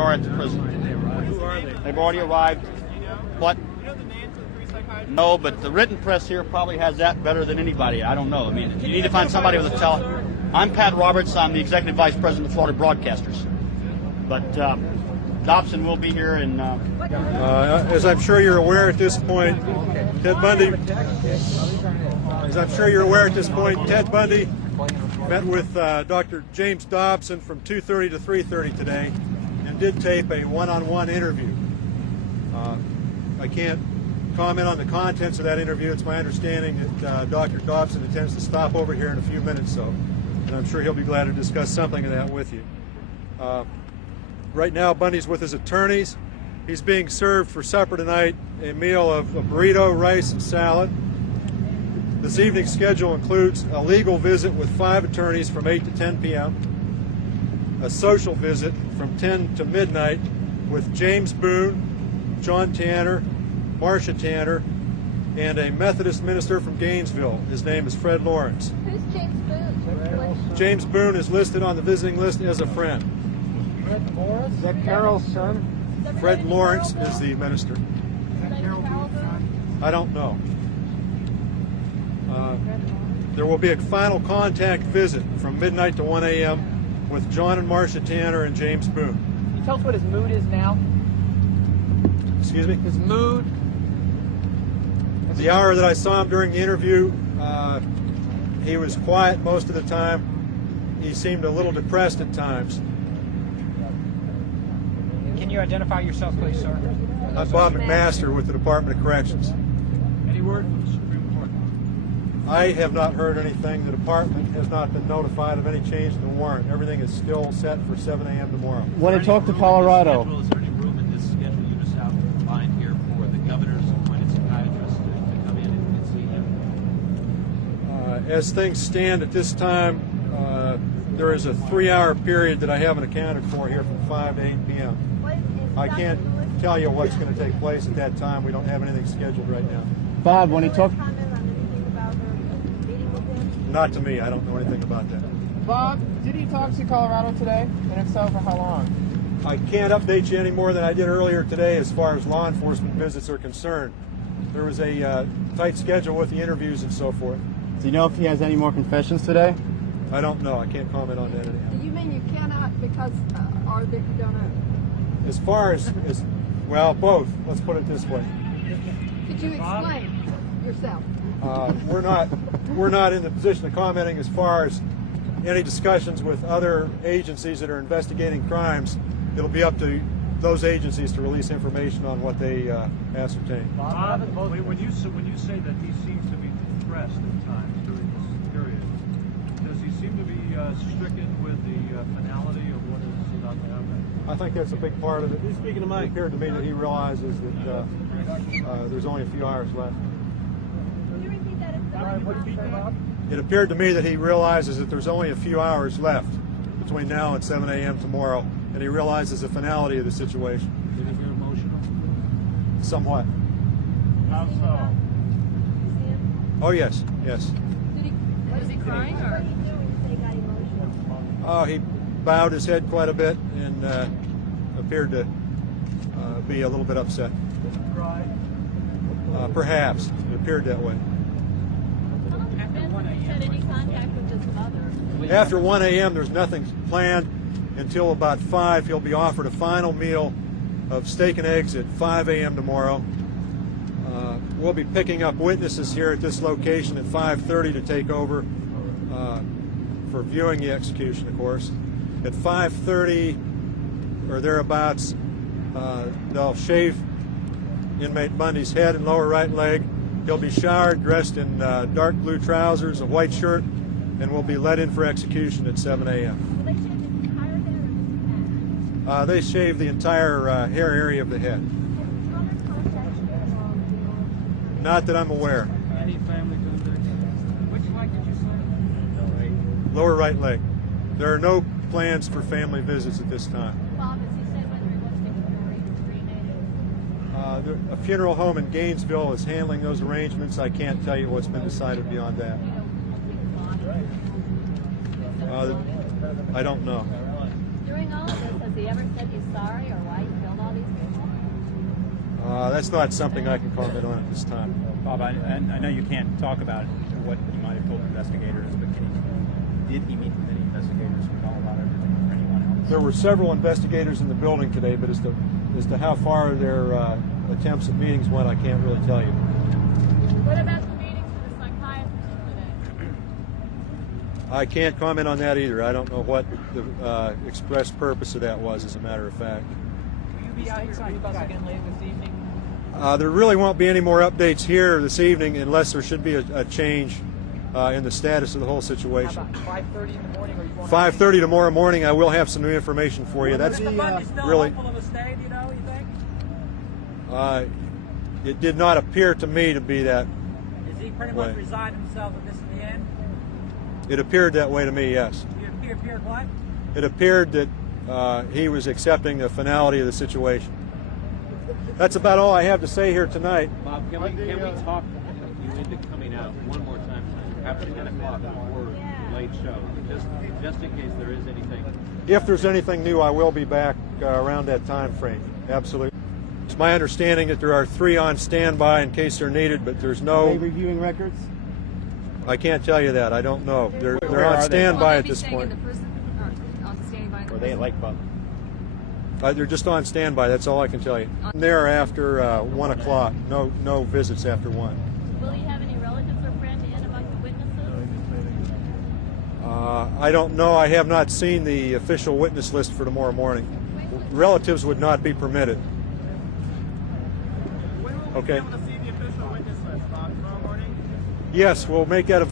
are at the prison. Who are they? They've already arrived. What? No, but the written press here probably has that better than anybody. I don't know. I mean, you need to find somebody with a tele. I'm Pat Roberts. I'm the Executive Vice President of Florida Broadcasters. But Dobson will be here, and as I'm sure you're aware at this point, Ted Bundy. As I'm sure you're aware at this point, Ted Bundy met with Dr. James Dobson from 2:30 to 3:30 today, and did tape a one-on-one interview. I can't comment on the contents of that interview. It's my understanding that Dr. Dobson intends to stop over here in a few minutes, and I'm sure he'll be glad to discuss something of that with you. Right now, Bundy's with his attorneys. He's being served for supper tonight a meal of a burrito, rice, and salad. This evening's schedule includes a legal visit with 5 attorneys from 8 to 10 p.m., a social visit from 10 to midnight with James Boone, John Tanner, Marcia Tanner, and a Methodist minister from Gainesville. His name is Fred Lawrence. Who's James Boone? James Boone is listed on the visiting list as a friend. Fred Morris? Is that Carol's son? Fred Lawrence is the minister. Is that Carol Boone's son? I don't know. There will be a final contact visit from midnight to 1 a.m. with John and Marcia Tanner and James Boone. Can you tell us what his mood is now? Excuse me? His mood? The hour that I saw him during the interview, he was quiet most of the time. He seemed a little depressed at times. Can you identify yourself, please, sir? I'm Bob Mcmaster with the Department of Corrections. Any word from the Supreme Court? I have not heard anything. The department has not been notified of any change in the warrant. Everything is still set for 7 a.m. tomorrow. When I talk to Colorado, Is there any room in this schedule you just outlined here for the governor's appointed psychiatrist to come in and see him? As things stand at this time, there is a 3-hour period that I haven't accounted for here from 5 to 8 p.m. I can't tell you what's going to take place at that time. We don't have anything scheduled right now. Bob, when he talked, Not to me. I don't know anything about that. Bob, did he talk to Colorado today? And if so, for how long? I can't update you any more than I did earlier today as far as law enforcement visits are concerned. There was a tight schedule with the interviews and so forth. do you know if he has any more confessions today? I don't know. I can't comment on that anyhow. You mean you cannot because, or that you don't know? As far as well, both. Let's put it this way. Could you explain yourself? We're not in the position of commenting as far as any discussions with other agencies that are investigating crimes. It'll be up to those agencies to release information on what they ascertain. Bob, when you say that he seems to be depressed at times during this period, does he seem to be stricken with the finality of what is about to happen? I think that's a big part of it. He's speaking to Mike. It appeared to me that he realizes that there's only a few hours left. Can you repeat that? What did you say, Bob? It appeared to me that he realizes that there's only a few hours left between now and 7 a.m. tomorrow, and he realizes the finality of the situation. Did he get emotional? Somewhat. How so? Oh, yes, yes. Was he crying or? What did he do when he got emotional? Oh, he bowed his head quite a bit and appeared to be a little bit upset. Cry. Perhaps. It appeared that way. Had any contact with his mother? After 1 a.m., there's nothing planned until about 5. He'll be offered a final meal of steak and eggs at 5 a.m. tomorrow. We'll be picking up witnesses here at this location at 5:30 to take over for viewing the execution, of course. At 5:30 or thereabouts, they'll shave inmate Bundy's head and lower right leg. He'll be showered, dressed in dark blue trousers, a white shirt, and will be led in for execution at 7 a.m. They shave the entire hair area of the head. Not that I'm aware. Any family contact? Which leg did you say? Lower right leg. There are no plans for family visits at this time. Bob, does he say whether he wants to get cremated? A funeral home in Gainesville is handling those arrangements. I can't tell you what's been decided beyond that. I don't know. During all of this, has he ever said he's sorry or That's not something I can comment on at this time. Bob, I know you can't talk about what he might have told investigators, but did he meet with any investigators from Colorado or anyone else? There were several investigators in the building today, but as to how far their attempts at meetings went, I can't really tell you. What about the meetings with the psychiatrist today? I can't comment on that either. I don't know what the express purpose of that was, as a matter of fact. Will you be out here with us again later this evening? There really won't be any more updates here this evening unless there should be a change in the status of the whole situation. How about 5:30 in the morning? Or you won't 5:30 tomorrow morning, I will have some new information for you. That's Mr. Bundy still really. hopeful of a stay, do you know, you think? It did not appear to me to be that. Is he pretty way. much resigned himself at this in the end? It appeared that way to me, yes. It appeared what? It appeared that he was accepting the finality of the situation. That's about all I have to say here tonight. Bob, can we talk you into coming out one more time, after 10 o'clock before the late show, just in case there is anything? If there's anything new, I will be back around that time frame. Absolutely. It's my understanding that there are 3 on standby in case they're needed, but there's Are no. they reviewing records? I can't tell you that. I don't know. They're Where on are they? standby at this point. On standby. Or are they at Lake Bub? They're just on standby. That's all I can tell you. There after 1 o'clock. No visits after 1. Will you have any relatives or friends in among the witnesses? I don't know. I have not seen the official witness list for tomorrow morning. Relatives would not be permitted. When will we Okay. be able to see the official witness list, Bob, tomorrow morning? Yes, we'll make that.